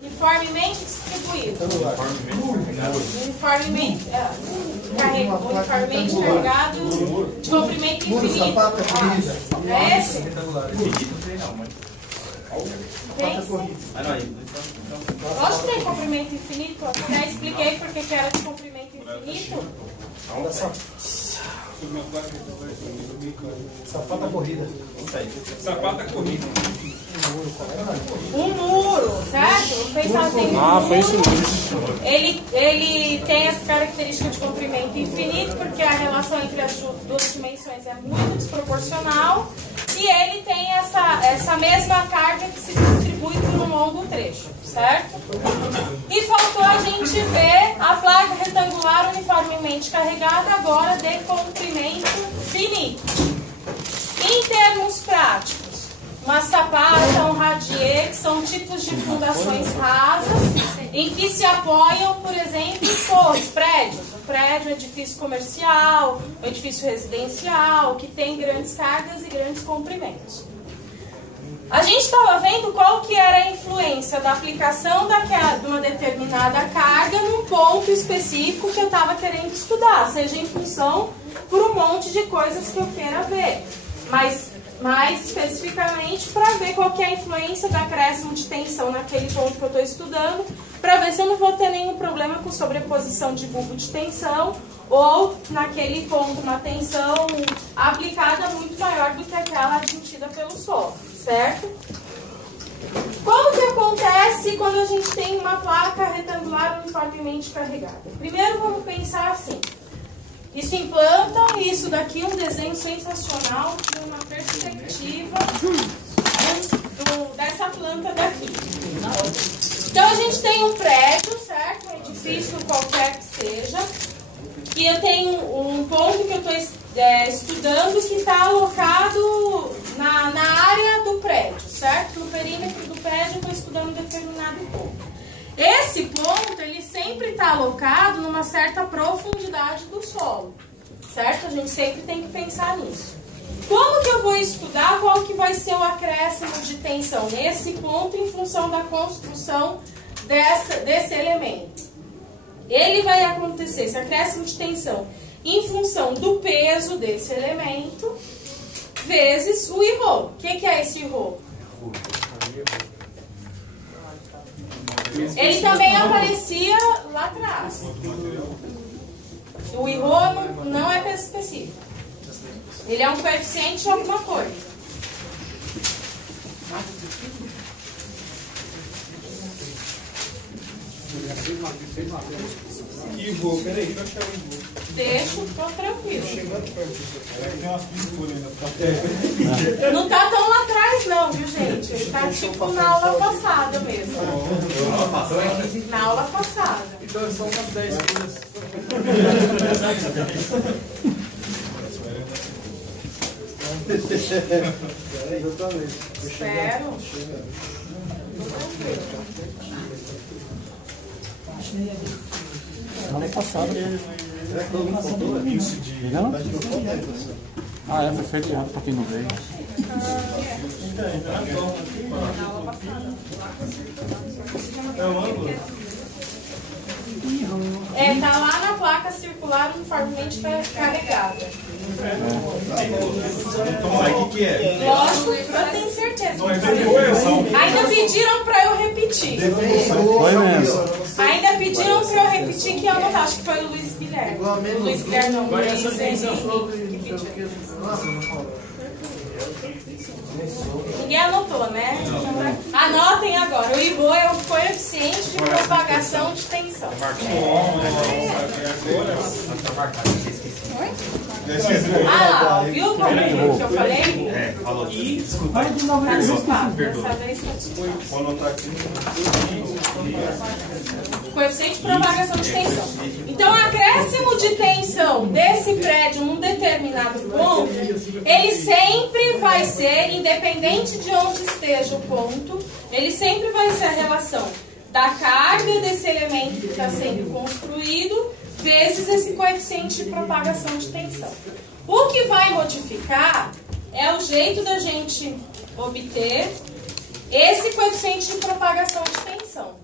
Uniformemente distribuído. Uniformemente carregado de comprimento infinito. É esse? Tem? Lógico que tem comprimento infinito. Eu já expliquei porque que era de comprimento infinito. Sapata corrida. Sapata corrida. Um muro, certo? Vamos pensar assim. Foi isso mesmo. Ele tem essa característica de comprimento infinito porque a relação entre as duas dimensões é muito desproporcional e ele tem essa mesma carga que se distribui por um longo trecho, certo? E faltou a gente ver a placa retangular uniformemente carregada agora de comprimento finito. Em termos práticos, uma sapata, um radier, que são tipos de fundações rasas, em que se apoiam, por exemplo, torres, prédios. Um prédio, um edifício comercial, um edifício residencial, que tem grandes cargas e grandes comprimentos. A gente estava vendo qual que era a influência da aplicação de uma determinada carga num ponto específico que eu estava querendo estudar, seja em função por um monte de coisas que eu queira ver. Mas mais especificamente para ver qual que é a influência do acréscimo de tensão naquele ponto que eu estou estudando, para ver se eu não vou ter nenhum problema com sobreposição de bulbo de tensão ou naquele ponto uma tensão aplicada muito maior do que aquela admitida pelo solo, certo? Como que acontece quando a gente tem uma placa retangular uniformemente carregada? Primeiro vamos pensar assim. Isso implanta, isso daqui é um desenho sensacional de uma perspectiva dessa planta daqui. Então a gente tem um prédio, certo? Um edifício qualquer que seja. E eu tenho um ponto que eu estou estudando que está alocado na área do prédio, certo? No perímetro do prédio eu estou estudando um determinado ponto. Esse ponto, ele sempre está alocado numa certa profundidade do solo, certo? A gente sempre tem que pensar nisso. Como que eu vou estudar qual que vai ser o acréscimo de tensão nesse ponto em função da construção desse elemento? Ele vai acontecer, esse acréscimo de tensão, em função do peso desse elemento, vezes o IRO. O que é esse IRO? Ele também aparecia lá atrás. O IRO não é peso específico. Ele é um coeficiente de alguma coisa. Ivo, peraí, deixa eu achar o Ivo. Deixo, tô tranquilo. Chegando perto. Tem umas pinturas ainda. Não tá tão lá atrás não, viu gente? Ele tá tipo na aula passada mesmo. Na aula passada. Então são umas 10 coisas. Espero. Ano passado. Não? Ah, foi feito errado pra quem não veio. Na aula passada. É um ângulo? Tá lá na placa circular uniformemente carregada. Então, aí o que é? Lógico, eu tenho certeza. Ainda pediram para eu repetir. Foi mesmo. Ainda pediram para eu repetir que eu anotar. Acho que foi o Luiz Guilherme. Luiz Guilherme não, Luiz Henrique que pediu. Ninguém anotou, né? Anotem agora. O IRO é o coeficiente de propagação de tensão. Viu como que eu falei? Falou. Desculpa. Tá desculpado. Dessa vez tá desculpado. Vou anotar aqui. Coeficiente de propagação de tensão. Então, o acréscimo de tensão desse prédio num determinado ponto, ele sempre vai ser, independente de onde esteja o ponto, ele sempre vai ser a relação da carga desse elemento que está sendo construído vezes esse coeficiente de propagação de tensão. O que vai modificar é o jeito da gente obter esse coeficiente de propagação de tensão.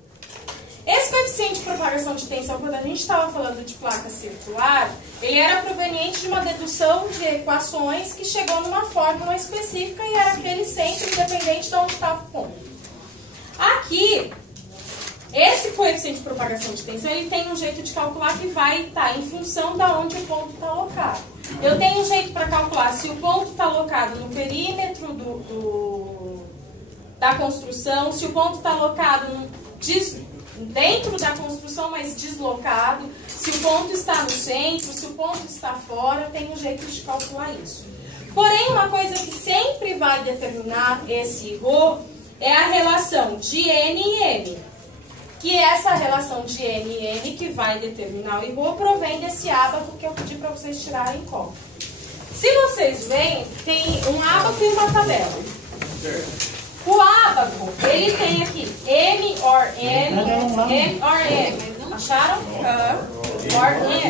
propagação de tensão, quando a gente estava falando de placa circular, ele era proveniente de uma dedução de equações que chegou numa fórmula específica e era aquele sempre, independente de onde estava o ponto. Aqui, esse coeficiente de propagação de tensão, ele tem um jeito de calcular que vai estar em função de onde o ponto está alocado. Eu tenho um jeito para calcular se o ponto está alocado no perímetro da construção, se o ponto está alocado dentro da construção, mas deslocado, se o ponto está no centro, se o ponto está fora, tem um jeito de calcular isso. Porém, uma coisa que sempre vai determinar esse ρ é a relação de N e M. Que essa relação de N e N que vai determinar o ρ provém desse ábaco que eu pedi para vocês tirarem conta. Se vocês veem, tem um ábaco e uma tabela. O ábaco, ele tem aqui M or N, M or N. Acharam? Or N.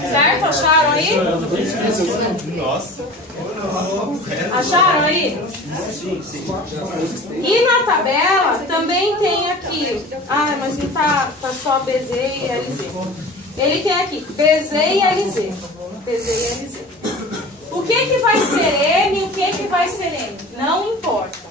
Certo? Acharam aí? Nossa. Acharam aí? E na tabela também tem aqui. Ah, mas não tá só BZ e LZ. Ele tem aqui BZ e LZ. BZ e LZ. O que vai ser M e o que vai ser N? Não importa.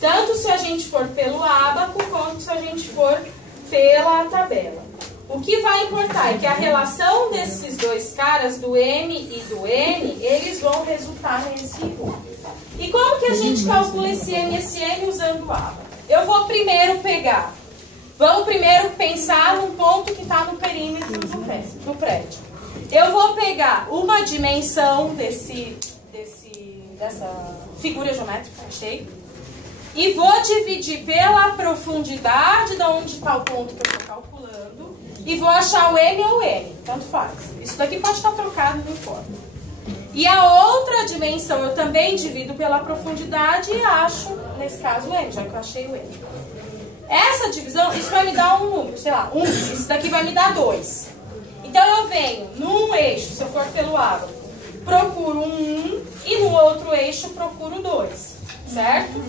Tanto se a gente for pelo ábaco, quanto se a gente for pela tabela. O que vai importar é que a relação desses dois caras, do M e do N, eles vão resultar nesse ρ. E como que a gente calcula esse M e esse N usando o ábaco? Eu vou primeiro pegar, vamos primeiro pensar num ponto que está no perímetro do prédio. Eu vou pegar uma dimensão dessa figura geométrica, achei, e vou dividir pela profundidade de onde está o ponto que eu estou calculando e vou achar o M ou o N, tanto faz. Isso daqui pode estar trocado, não importa. E a outra dimensão eu também divido pela profundidade e acho, nesse caso, o M, já que eu achei o M. Essa divisão, isso vai me dar um número, sei lá, 1, isso daqui vai me dar 2. Então eu venho num eixo, se eu for pelo ábaco, procuro um 1 e no outro eixo procuro 2. Certo?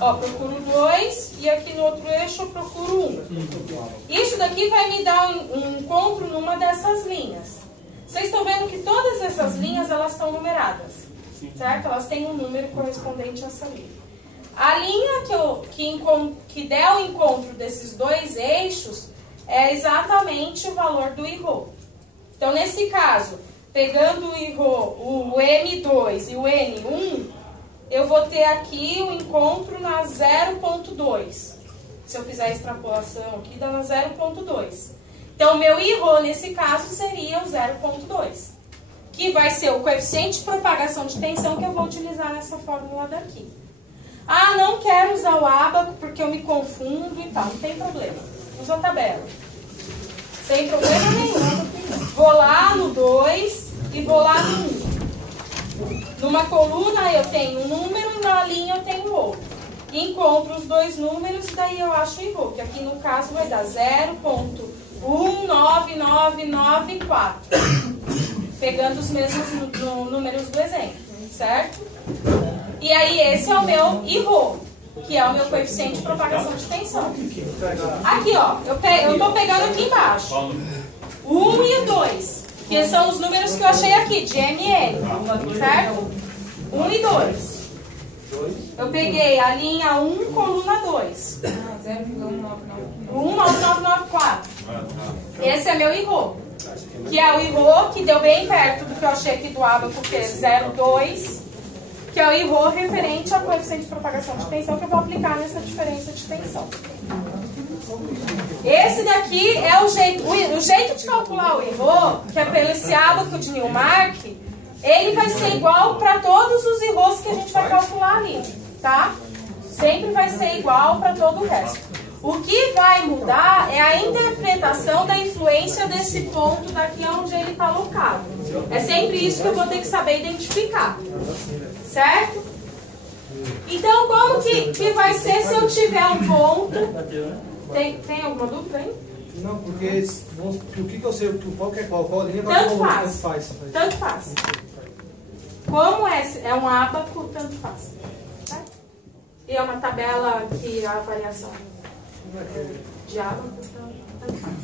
Ó, procuro 2 e aqui no outro eixo eu procuro 1. Isso daqui vai me dar um encontro numa dessas linhas. Vocês estão vendo que todas essas linhas elas estão numeradas, certo? Elas têm um número correspondente a essa linha. A linha que der o encontro desses dois eixos é exatamente o valor do ρ. Então, nesse caso, pegando o M2 e o N1, eu vou ter aqui o encontro na 0,2. Se eu fizer a extrapolação aqui, dá na 0,2. Então, o meu ρ, nesse caso, seria o 0,2. Que vai ser o coeficiente de propagação de tensão que eu vou utilizar nessa fórmula daqui. Ah, não quero usar o ábaco porque eu me confundo e tal. Não tem problema. Usa a tabela. Sem problema nenhum. Vou lá no 2 e vou lá no 1. Numa coluna eu tenho um número e na linha eu tenho outro. Encontro os dois números e daí eu acho o ρ, que aqui no caso vai dar 0,19994. Pegando os mesmos números do exemplo, certo? E aí esse é o meu ρ, que é o meu coeficiente de propagação de tensão. Aqui, ó, eu tô pegando aqui embaixo. 1 e 2. Que são os números que eu achei aqui, de M e N, certo? 1 e 2. Eu peguei a linha 1, coluna 2. 19994. Esse é meu ρ. Que é o ρ que deu bem perto do que eu achei aqui do ábaco, que é 0,2. Que é o ρ referente ao coeficiente de propagação de tensão que eu vou aplicar nessa diferença de tensão. Esse daqui é o jeito de calcular o ρ, que é pelo esse ábaco de Newmark, ele vai ser igual para todos os ρs que a gente vai calcular ali, tá? Sempre vai ser igual para todo o resto. O que vai mudar é a interpretação da influência desse ponto daqui onde ele está alocado. É sempre isso que eu vou ter que saber identificar, certo? Então, como que vai ser se eu tiver um ponto... Tem alguma dúvida aí? Não, porque o que eu sei, qual linha tanto faz. Tanto faz. Como é um ábaco, tanto faz. Certo? E é uma tabela que a variação De água, tanto faz.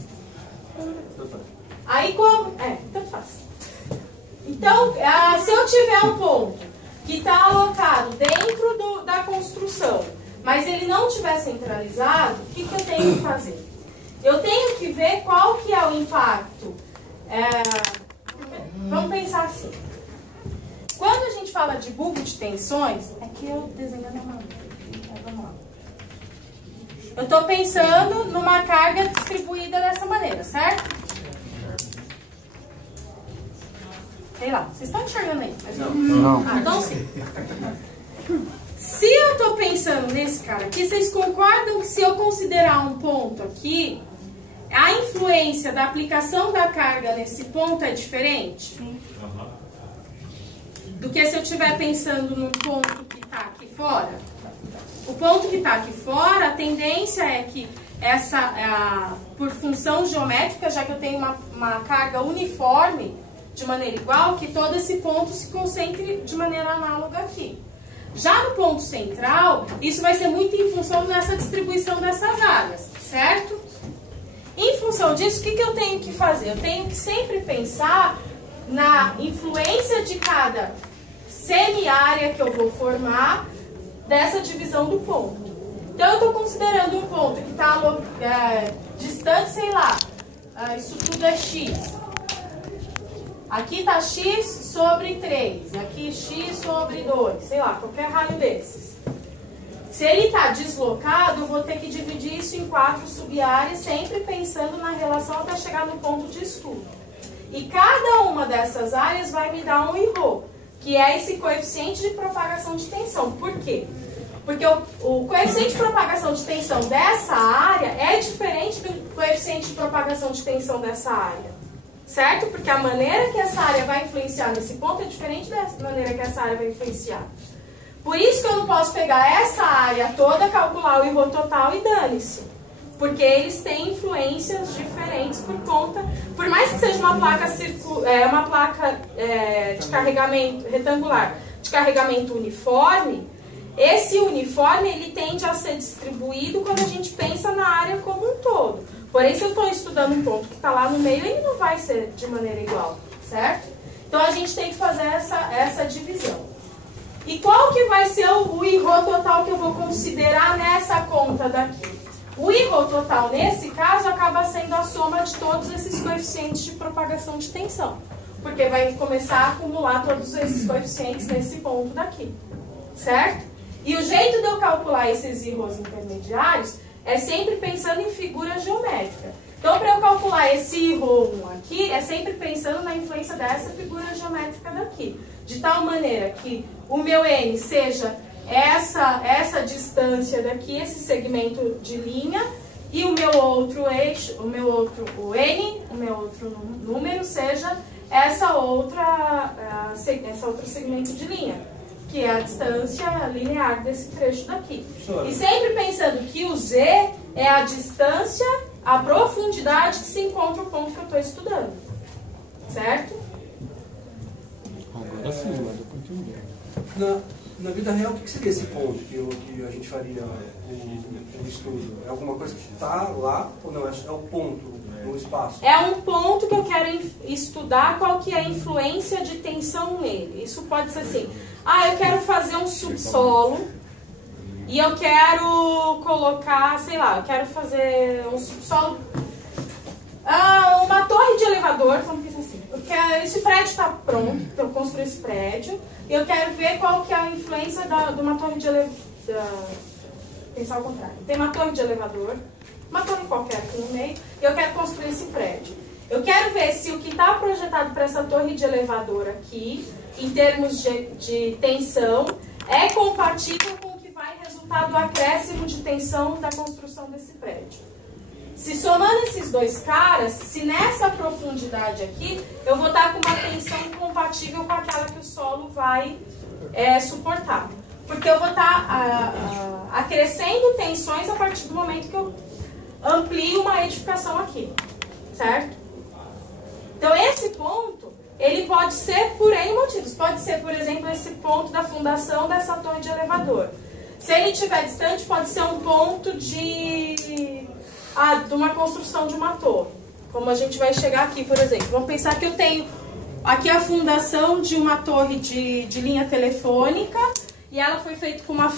Aí como... tanto faz. Então, se eu tiver um ponto que está alocado dentro da construção, mas ele não estiver centralizado, o que eu tenho que fazer? Eu tenho que ver qual que é o impacto. Vamos pensar assim. Quando a gente fala de bulbo de tensões, é que eu desenho na mão. Vamos lá. Eu estou pensando numa carga distribuída dessa maneira, certo? Sei lá, vocês estão enxergando aí? Não. Então sim. Se eu estou pensando nesse cara aqui, vocês concordam que se eu considerar um ponto aqui, a influência da aplicação da carga nesse ponto é diferente? Sim. Do que se eu estiver pensando num ponto que está aqui fora? O ponto que está aqui fora, a tendência é que por função geométrica, já que eu tenho uma carga uniforme, de maneira igual, que todo esse ponto se concentre de maneira análoga aqui. Já no ponto central, isso vai ser muito em função dessa distribuição dessas áreas, certo? Em função disso, o que eu tenho que fazer? Eu tenho que sempre pensar na influência de cada semi-área que eu vou formar dessa divisão do ponto. Então, eu estou considerando um ponto que está distante, sei lá, isso tudo é x. Aqui está x sobre 3, aqui x sobre 2, sei lá, qualquer raio desses. Se ele está deslocado, eu vou ter que dividir isso em 4 sub-áreas, sempre pensando na relação até chegar no ponto de estudo. E cada uma dessas áreas vai me dar um IRO, que é esse coeficiente de propagação de tensão. Por quê? Porque o coeficiente de propagação de tensão dessa área é diferente do coeficiente de propagação de tensão dessa área. Certo? Porque a maneira que essa área vai influenciar nesse ponto é diferente da maneira que essa área vai influenciar. Por isso que eu não posso pegar essa área toda, calcular o IRO total e dane-se. Porque eles têm influências diferentes por mais que seja uma placa, de carregamento retangular, de carregamento uniforme, esse uniforme ele tende a ser distribuído quando a gente pensa na área como um todo. Porém, se eu estou estudando um ponto que está lá no meio, ele não vai ser de maneira igual, certo? Então, a gente tem que fazer essa divisão. E qual que vai ser o IRO total que eu vou considerar nessa conta daqui? O IRO total, nesse caso, acaba sendo a soma de todos esses coeficientes de propagação de tensão. Porque vai começar a acumular todos esses coeficientes nesse ponto daqui, certo? E o jeito de eu calcular esses IROs intermediários é sempre pensando em figura geométrica. Então, para eu calcular esse IRO1 aqui, é sempre pensando na influência dessa figura geométrica daqui. De tal maneira que o meu N seja essa distância daqui, esse segmento de linha, e o meu outro eixo, o meu outro número seja essa outra segmento de linha, que é a distância linear desse trecho daqui. E sempre pensando que o Z é a distância, a profundidade que se encontra o ponto que eu estou estudando. Certo? Agora sim, mas eu continuo. Na vida real, o que seria esse ponto que a gente faria o estudo? É alguma coisa que está lá ou não? É o ponto no espaço? É um ponto que eu quero estudar qual que é a influência de tensão nele. Isso pode ser assim... eu quero fazer um subsolo e eu quero colocar, sei lá, eu quero fazer um subsolo, uma torre de elevador, vamos pensar assim. Esse prédio está pronto, eu construí esse prédio e eu quero ver qual que é a influência de uma torre de elevador. Pensar ao contrário. Tem uma torre de elevador, uma torre qualquer aqui no meio, e eu quero construir esse prédio. Eu quero ver se o que está projetado para essa torre de elevador aqui, em termos de tensão, é compatível com o que vai resultar do acréscimo de tensão da construção desse prédio. Se somando esses dois caras, se nessa profundidade aqui, eu vou estar com uma tensão compatível com aquela que o solo vai suportar. Porque eu vou estar acrescendo tensões a partir do momento que eu amplio uma edificação aqui, certo? Então esse ponto, ele pode ser por N motivos. Pode ser, por exemplo, esse ponto da fundação dessa torre de elevador. Se ele estiver distante, pode ser um ponto de uma construção de uma torre. Como a gente vai chegar aqui, por exemplo. Vamos pensar que eu tenho aqui a fundação de uma torre de linha telefônica, e ela foi feita com uma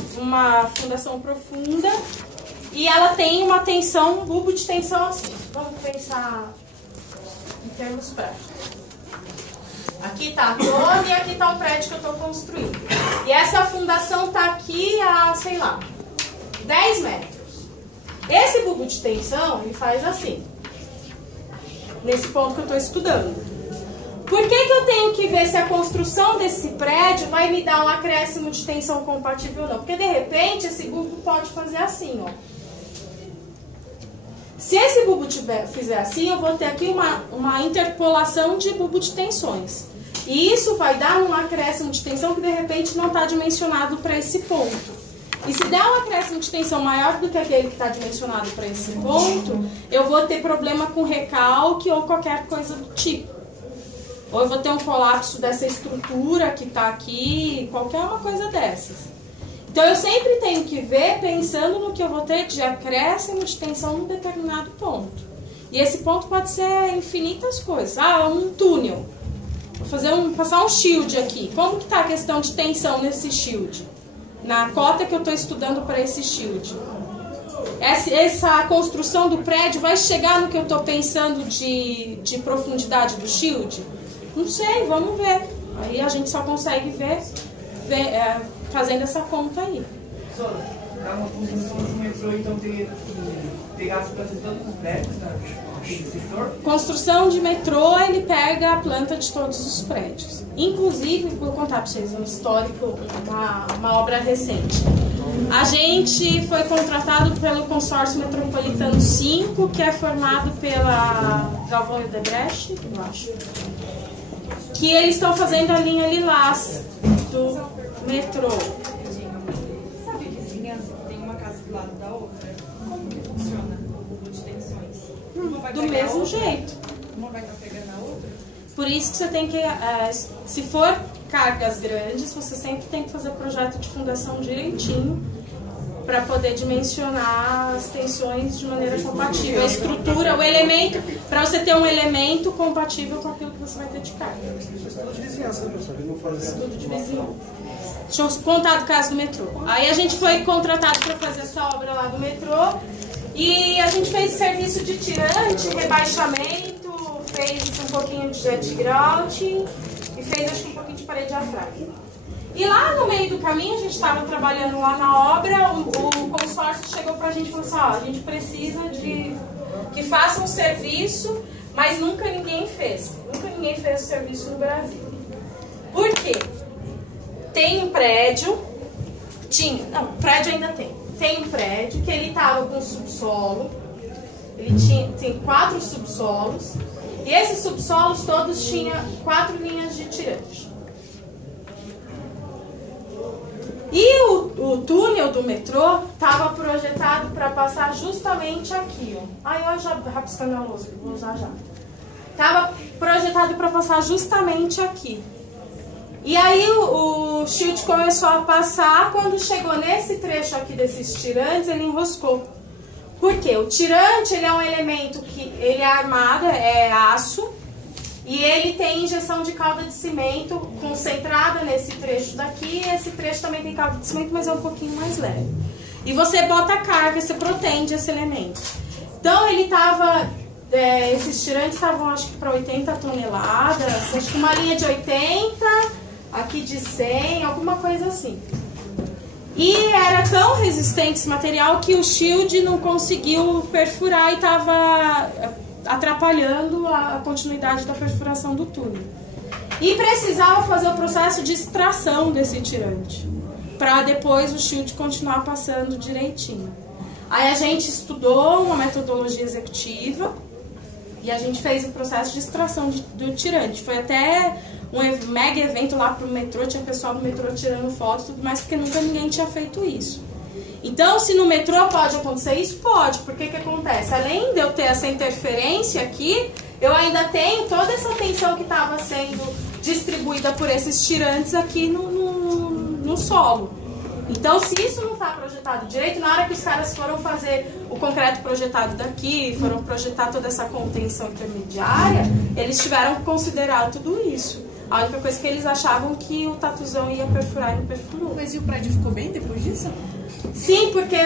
fundação profunda, e ela tem uma tensão, um bulbo de tensão assim. Vamos pensar em termos práticos. Aqui está a torre e aqui está o prédio que eu estou construindo. E essa fundação está aqui a, sei lá, 10 metros. Esse bulbo de tensão, ele faz assim, nesse ponto que eu estou estudando. Por que eu tenho que ver se a construção desse prédio vai me dar um acréscimo de tensão compatível ou não? Porque, de repente, esse bulbo pode fazer assim, ó. Se esse bulbo fizer assim, eu vou ter aqui uma interpolação de bulbo de tensões. E isso vai dar um acréscimo de tensão que, de repente, não está dimensionado para esse ponto. E se der um acréscimo de tensão maior do que aquele que está dimensionado para esse ponto, eu vou ter problema com recalque ou qualquer coisa do tipo. Ou eu vou ter um colapso dessa estrutura que está aqui, qualquer uma coisa dessas. Então eu sempre tenho que ver pensando no que eu vou ter de acréscimo de tensão num determinado ponto. E esse ponto pode ser infinitas coisas. Ah, um túnel. Vou passar um shield aqui. Como que está a questão de tensão nesse shield? Na cota que eu estou estudando para esse shield. Essa construção do prédio vai chegar no que eu estou pensando de profundidade do shield? Não sei, vamos ver. Aí a gente só consegue ver fazendo essa conta aí. Só dá uma construção de um metrô, então pegar as plantas de todos os prédios naquele setor? Construção de metrô, ele pega a planta de todos os prédios. Inclusive, vou contar para vocês um histórico, uma obra recente. A gente foi contratado pelo Consórcio Metropolitano 5, que é formado pela Galvão e Odebrecht, eu acho. Que eles estão fazendo a linha Lilás do metrô. Sabe que vizinhança tem uma casa do lado da outra? Como que funciona o bulbo de tensões? Do mesmo jeito. Uma vai estar pegando a outra? Por isso que você tem que, se for cargas grandes, você sempre tem que fazer projeto de fundação direitinho para poder dimensionar as tensões de maneira compatível. A estrutura, o elemento, para você ter um elemento compatível com aquilo que você vai ter de carga. Estudo de vizinhança, né, professor? Ele não fazia... Estudo de vizinhança. Deixa eu contar do caso do metrô. Aí a gente foi contratado para fazer essa obra lá do metrô e a gente fez serviço de tirante, rebaixamento, fez um pouquinho de jet grout e fez acho que um pouquinho de parede diafragma. E lá no meio do caminho, a gente estava trabalhando lá na obra, o consórcio chegou pra gente e falou assim, ó, a gente precisa de que faça um serviço, mas nunca ninguém fez. Nunca ninguém fez o serviço no Brasil. Por quê? Tem um prédio, prédio ainda tem. Tem um prédio que ele estava com subsolo, tem 4 subsolos, e esses subsolos todos tinham 4 linhas de tirante. E o túnel do metrô estava projetado para passar justamente aqui, ó. Aí eu já rabiscando a lousa, vou usar já. Estava projetado para passar justamente aqui. E aí o shield começou a passar, quando chegou nesse trecho aqui desses tirantes, ele enroscou. Por quê? O tirante, ele é um elemento que ele é armado, é aço, e ele tem injeção de calda de cimento concentrada nesse trecho daqui. Esse trecho também tem calda de cimento, mas é um pouquinho mais leve. E você bota a carga, você protende esse elemento. Então ele estava, esses tirantes estavam acho que para 80 toneladas, acho que uma linha de 80, aqui de 100, alguma coisa assim. E era tão resistente esse material que o shield não conseguiu perfurar e estava atrapalhando a continuidade da perfuração do túnel. E precisava fazer o processo de extração desse tirante, para depois o shield continuar passando direitinho. Aí a gente estudou uma metodologia executiva e a gente fez o processo de extração do tirante. Foi até um mega evento lá pro metrô, tinha pessoal do metrô tirando fotos e tudo mais, porque nunca ninguém tinha feito isso. Então, se no metrô pode acontecer isso, pode. Porque que acontece? Além de eu ter essa interferência aqui, eu ainda tenho toda essa tensão que estava sendo distribuída por esses tirantes aqui no solo. Então, se isso não está projetado direito, na hora que os caras foram fazer o concreto projetado daqui, foram projetar toda essa contenção intermediária, eles tiveram que considerar tudo isso. A única coisa que eles achavam que o tatuzão ia perfurar e não perfurou. Mas e o prédio ficou bem depois disso? Sim, porque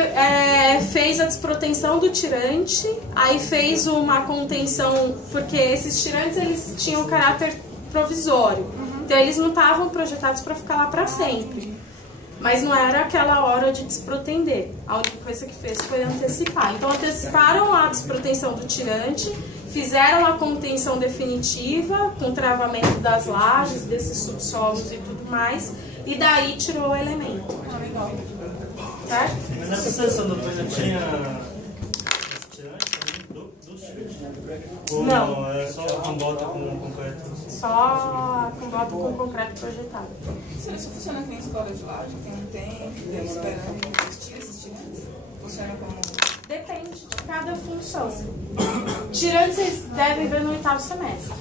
fez a desprotensão do tirante, aí fez uma contenção, porque esses tirantes eles tinham caráter provisório. Então eles não estavam projetados para ficar lá para sempre. Mas não era aquela hora de desprotender. A única coisa que fez foi antecipar. Então anteciparam a desprotensão do tirante, fizeram a contenção definitiva, com travamento das lajes, desses subsolos e tudo mais, e daí tirou o elemento. Certo? Mas nessa sessão do prédio tinha tirante também dos tiros? Ou não, era só com bota com concreto? Só com bota com concreto projetado. Isso funciona aqui em escola de laje? Tem esperando esses tirantes? Funciona como... Depende de cada função. Tirantes vocês devem ver no 8º semestre.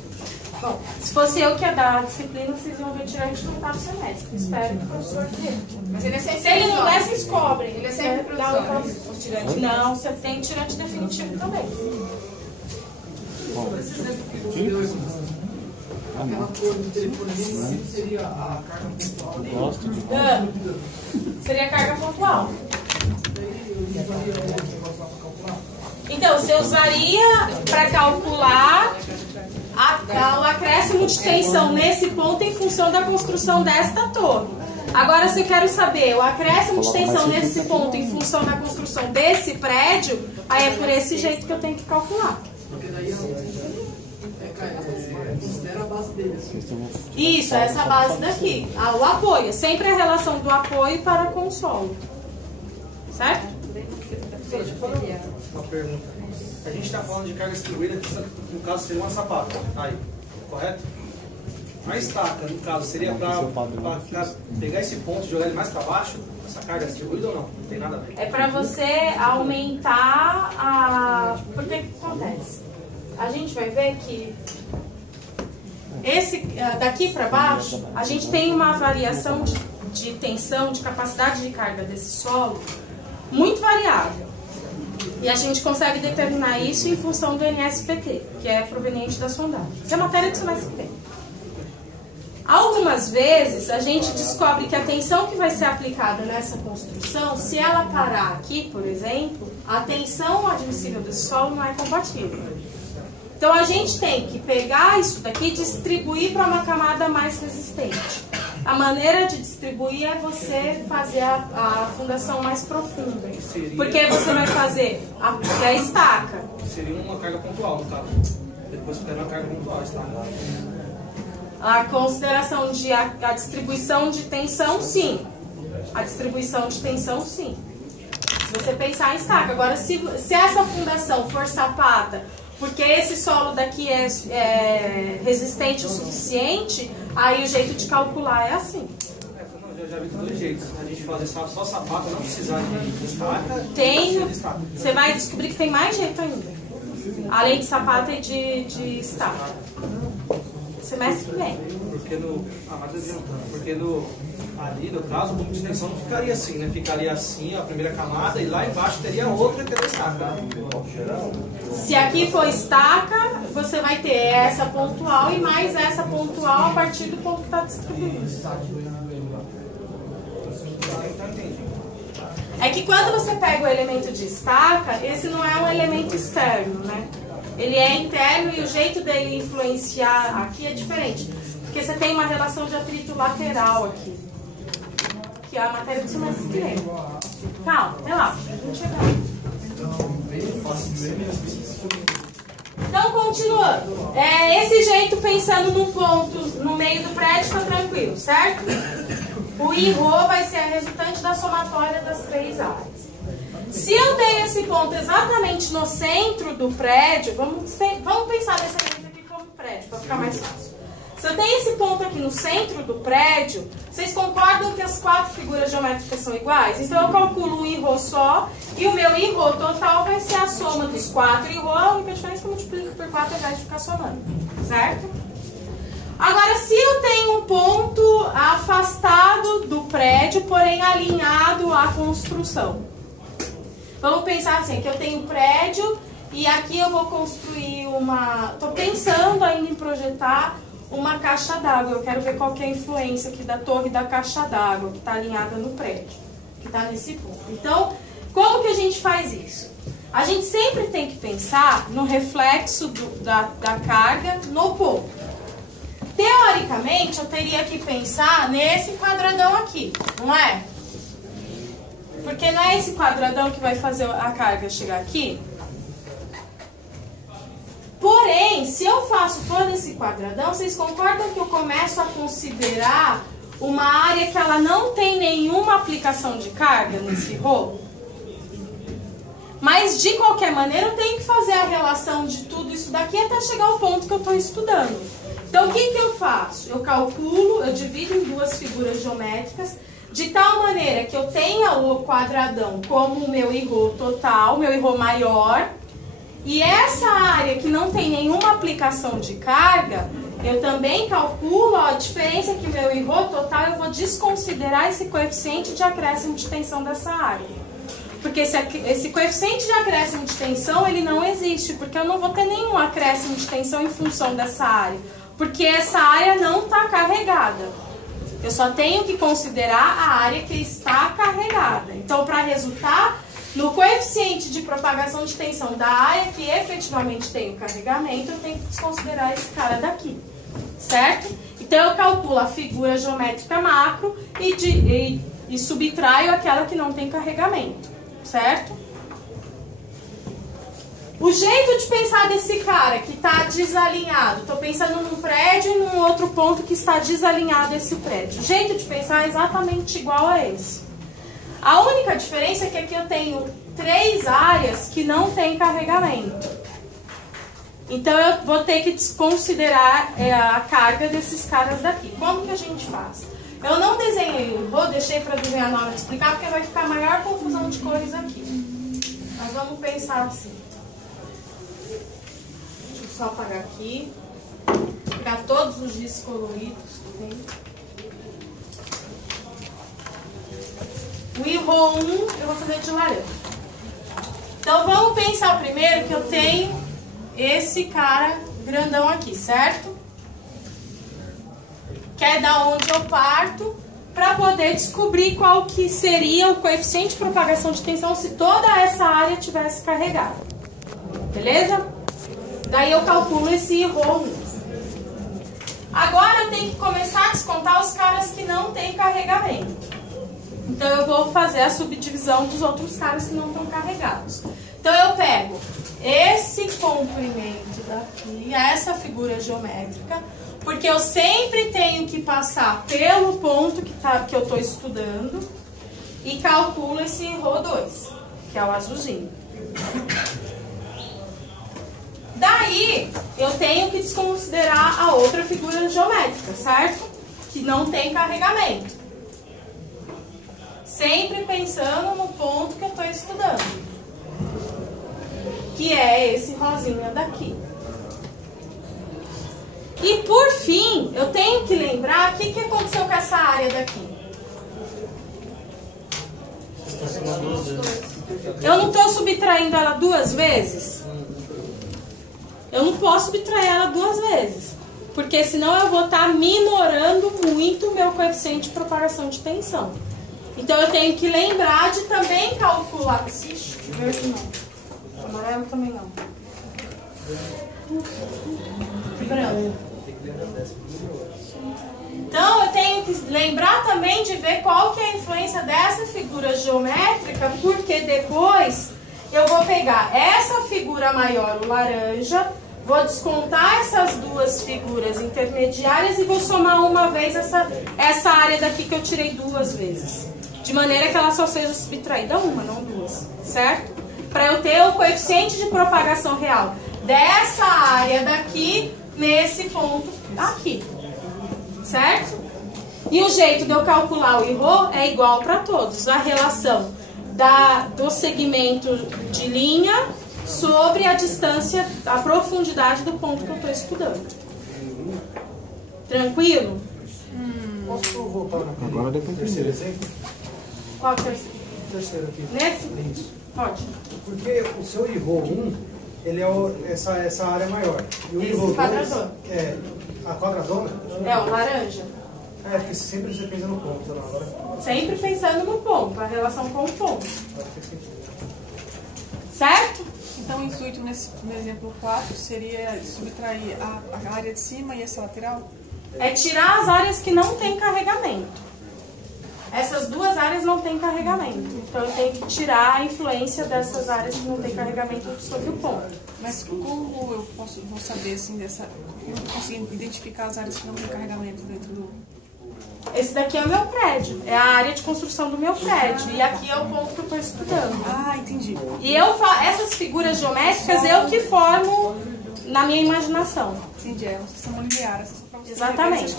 Bom, se fosse eu que ia dar a disciplina, vocês iam ver tirante no 8º semestre. Espero que o professor dê. Mas ele é sempre Se ele não der, vocês cobrem. Ele é sempre provisório, os tirantes. Não, você tem tirante definitivo também. Aquela cor do telefone seria a carga pontual dele? Seria carga pontual. Então, você usaria para calcular o acréscimo de tensão nesse ponto em função da construção desta torre. Agora, se eu quero saber o acréscimo de tensão nesse ponto em função da construção desse prédio, aí é por esse jeito que eu tenho que calcular. Porque daí considera a base dele. Isso, essa base daqui. O apoio. Sempre a relação do apoio para com o solo. Certo? Deixa eu fazer uma pergunta. A gente está falando de carga distribuída, que no caso seria uma sapata. Aí, correto? A estaca, no caso, seria para pegar esse ponto e jogar ele mais para baixo? Essa carga distribuída ou não? Não tem nada a ver. É para você aumentar a... Porque o que acontece? A gente vai ver que daqui para baixo, a gente tem uma variação de tensão, de capacidade de carga desse solo muito variável. E a gente consegue determinar isso em função do NSPT, que é proveniente da sondagem. Isso é matéria que você vai escrever. Algumas vezes a gente descobre que a tensão que vai ser aplicada nessa construção, se ela parar aqui, por exemplo, a tensão admissível desse solo não é compatível. Então a gente tem que pegar isso daqui e distribuir para uma camada mais resistente. A maneira de distribuir é você fazer a fundação mais profunda. Porque você vai fazer a estaca. Seria uma carga pontual, no caso. Depois você pega uma carga pontual, estaca. A consideração de a distribuição de tensão, sim. A distribuição de tensão, sim. Se você pensar em estaca. Agora, se essa fundação for sapata, porque esse solo daqui é resistente o suficiente, aí o jeito de calcular é assim. Já vi de dois jeitos. A gente fazer só sapata, não precisar de estaca. Você vai descobrir que tem mais jeito ainda. Além de sapata e de estaca. Semestre que vem. Porque ali, no caso, o ponto de tensão não ficaria assim, né? Ficaria assim a primeira camada e lá embaixo teria outra que teria estaca. Se aqui for estaca, você vai ter essa pontual e mais essa pontual a partir do ponto que está distribuído. É que quando você pega o elemento de estaca, esse não é um elemento externo, né? Ele é interno e o jeito dele influenciar aqui é diferente. Porque você tem uma relação de atrito lateral aqui. Que é a matéria do semestre que vem. Calma, relaxa, a gente chega lá. Então, continuando. Esse jeito, pensando no ponto no meio do prédio, está tranquilo, certo? O I-Rho vai ser a resultante da somatória das três áreas. Se eu tenho esse ponto exatamente no centro do prédio, vamos pensar dessa vez aqui como prédio, para ficar mais fácil. Se eu tenho esse ponto aqui no centro do prédio, vocês concordam que as quatro figuras geométricas são iguais? Então eu calculo um I-Rho só, e o meu I-Rho total vai ser a soma dos quatro I-Rho, a única diferença é que eu multiplico por 4 ao invés de ficar somando, certo? Agora, se eu tenho um ponto afastado do prédio, porém alinhado à construção. Vamos pensar assim, que eu tenho um prédio e aqui eu vou construir uma... Estou pensando ainda em projetar uma caixa d'água. Eu quero ver qual que é a influência aqui da torre da caixa d'água, que está alinhada no prédio, que está nesse ponto. Então, como que a gente faz isso? A gente sempre tem que pensar no reflexo da carga no ponto. Teoricamente, eu teria que pensar nesse quadradão aqui, não é? Porque não é esse quadradão que vai fazer a carga chegar aqui? Porém, se eu faço todo esse quadradão, vocês concordam que eu começo a considerar uma área que ela não tem nenhuma aplicação de carga nesse rolo? Mas, de qualquer maneira, eu tenho que fazer a relação de tudo isso daqui até chegar ao ponto que eu estou estudando. Então, o que eu faço? Eu calculo, eu divido em duas figuras geométricas, de tal maneira que eu tenha o quadradão como o meu IRO total, meu IRO maior, e essa área que não tem nenhuma aplicação de carga, eu também calculo a diferença que meu IRO total, eu vou desconsiderar esse coeficiente de acréscimo de tensão dessa área. Porque esse coeficiente de acréscimo de tensão, ele não existe, porque eu não vou ter nenhum acréscimo de tensão em função dessa área, porque essa área não está carregada. Eu só tenho que considerar a área que está carregada. Então, para resultar no coeficiente de propagação de tensão da área que efetivamente tem o carregamento, eu tenho que desconsiderar esse cara daqui, certo? Então, eu calculo a figura geométrica macro e subtraio aquela que não tem carregamento, certo? O jeito de pensar desse cara que está desalinhado, estou pensando num prédio e num outro ponto que está desalinhado esse prédio. O jeito de pensar é exatamente igual a esse. A única diferença é que aqui eu tenho 3 áreas que não tem carregamento. Então eu vou ter que desconsiderar a carga desses caras daqui. Como que a gente faz? Eu não desenhei o IRO, deixei para desenhar na hora de explicar, porque vai ficar maior confusão de cores aqui. Mas vamos pensar assim. Deixa eu só apagar aqui. Pegar todos os giz coloridos que tem. O IRO 1 eu vou fazer de laranja. Então vamos pensar primeiro que eu tenho esse cara grandão aqui, certo? Que é da onde eu parto para poder descobrir qual que seria o coeficiente de propagação de tensão se toda essa área tivesse carregada. Beleza? Daí eu calculo esse IRO 1. Agora eu tenho que começar a descontar os caras que não têm carregamento. Então eu vou fazer a subdivisão dos outros caras que não estão carregados. Então eu pego esse comprimento daqui, essa figura geométrica, porque eu sempre tenho que passar pelo ponto que eu estou estudando e calculo esse IRO 2, que é o azulzinho. Daí eu tenho que desconsiderar a outra figura geométrica, certo? Que não tem carregamento. Sempre pensando no ponto que eu estou estudando, que é esse rosinha daqui. E por fim, eu tenho que lembrar o que aconteceu com essa área daqui. Eu não estou subtraindo ela 2 vezes? Eu não posso subtrair ela 2 vezes, porque senão eu vou estar minorando muito o meu coeficiente de propagação de tensão. Então eu tenho que lembrar de também calcular. Ixi, verde não. Amarelo também não. Branco. Então eu tenho que lembrar também de ver qual que é a influência dessa figura geométrica, porque depois eu vou pegar essa figura maior, o laranja, vou descontar essas 2 figuras intermediárias e vou somar uma vez essa área daqui que eu tirei 2 vezes. De maneira que ela só seja subtraída uma, não 2, certo? Para eu ter o coeficiente de propagação real dessa área daqui nesse ponto aqui, certo? E o jeito de eu calcular o IRO é igual para todos. A relação do segmento de linha sobre a distância, a profundidade do ponto que eu estou estudando. Tranquilo? Posso voltar naquele Agora deu pra entender. terceiro exemplo? Qual que é o Terceiro aqui. Nesse? Isso. Pode. Porque o seu IRO 1, ele é essa área maior. E o Esse IRO 2 quadrador. é a quadradona? É o laranja. É, porque sempre você pensa no ponto. Não, agora Sempre pensando no ponto, a relação com o ponto. faz sentido. Certo? Então o intuito no exemplo 4 seria subtrair a área de cima e essa lateral? É tirar as áreas que não tem carregamento. Essas duas áreas não têm carregamento. Então eu tenho que tirar a influência dessas áreas que não têm carregamento sobre o ponto. Mas como eu vou saber assim eu não consigo identificar as áreas que não têm carregamento dentro do... Esse daqui é o meu prédio, é a área de construção do meu prédio. E aqui é o ponto que eu estou estudando. Ah, entendi. E essas figuras geométricas eu que formo na minha imaginação. Entendi, é um sistema linear. Exatamente.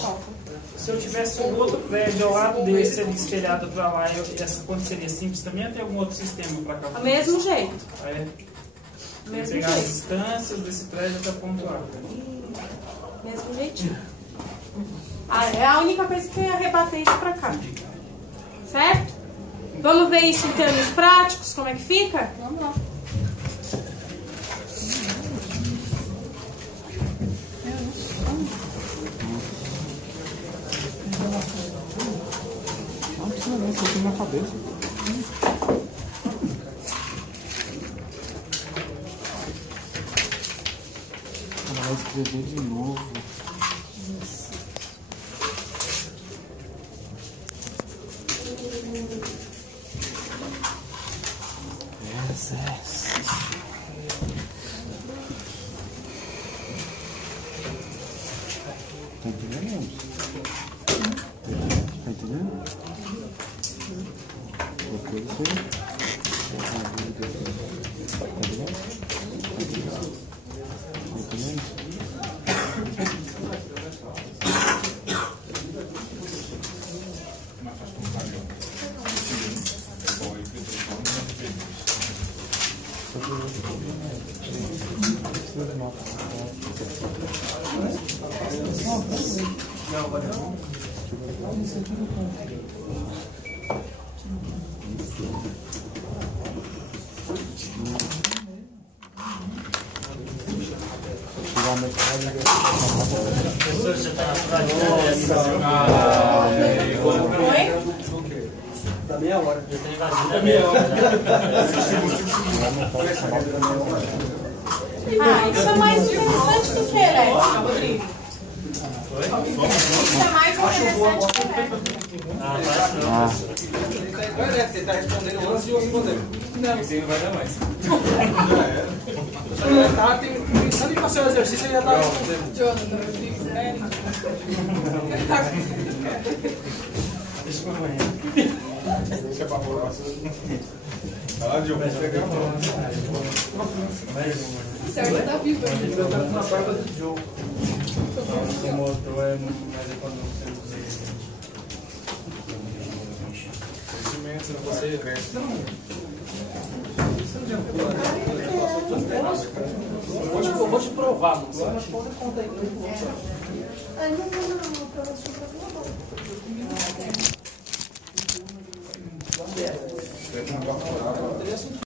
Se eu tivesse um outro prédio ao lado desse ali espelhado para lá, essa conta seria simples também ou tem algum outro sistema para cá? Do mesmo jeito. Aí, Mesmo pegar as jeito. distâncias desse prédio até ponto A. Mesmo jeitinho. É a única coisa que eu ia rebater isso pra cá. Certo? Vamos ver isso em termos práticos, como é que fica? Vamos lá. Não precisa não, isso aqui na cabeça. Ela vai escrever de novo. Tá entendendo? Tá entendendo? Depois você... Tá entendendo? Tá entendendo? Professor, você está na prática? Oi? Da meia hora. Eu tenho invadido a meia hora. Isso é mais interessante do que Rodrigo. Isso é mais interessante que elétrica. Você está respondendo antes de eu responder. Não, você não vai dar mais. Você já está pensando em fazer o exercício e já está respondendo. Deixa pra amanhã. Deixa pra próxima. Ah, Diogo, vou pegar Mais uma. Certo, tá vivo. Ele está com uma barba do Diogo. O motor é mais econômico. você cresce. Vou te provar, não. Você responde conta aí. Você tem uma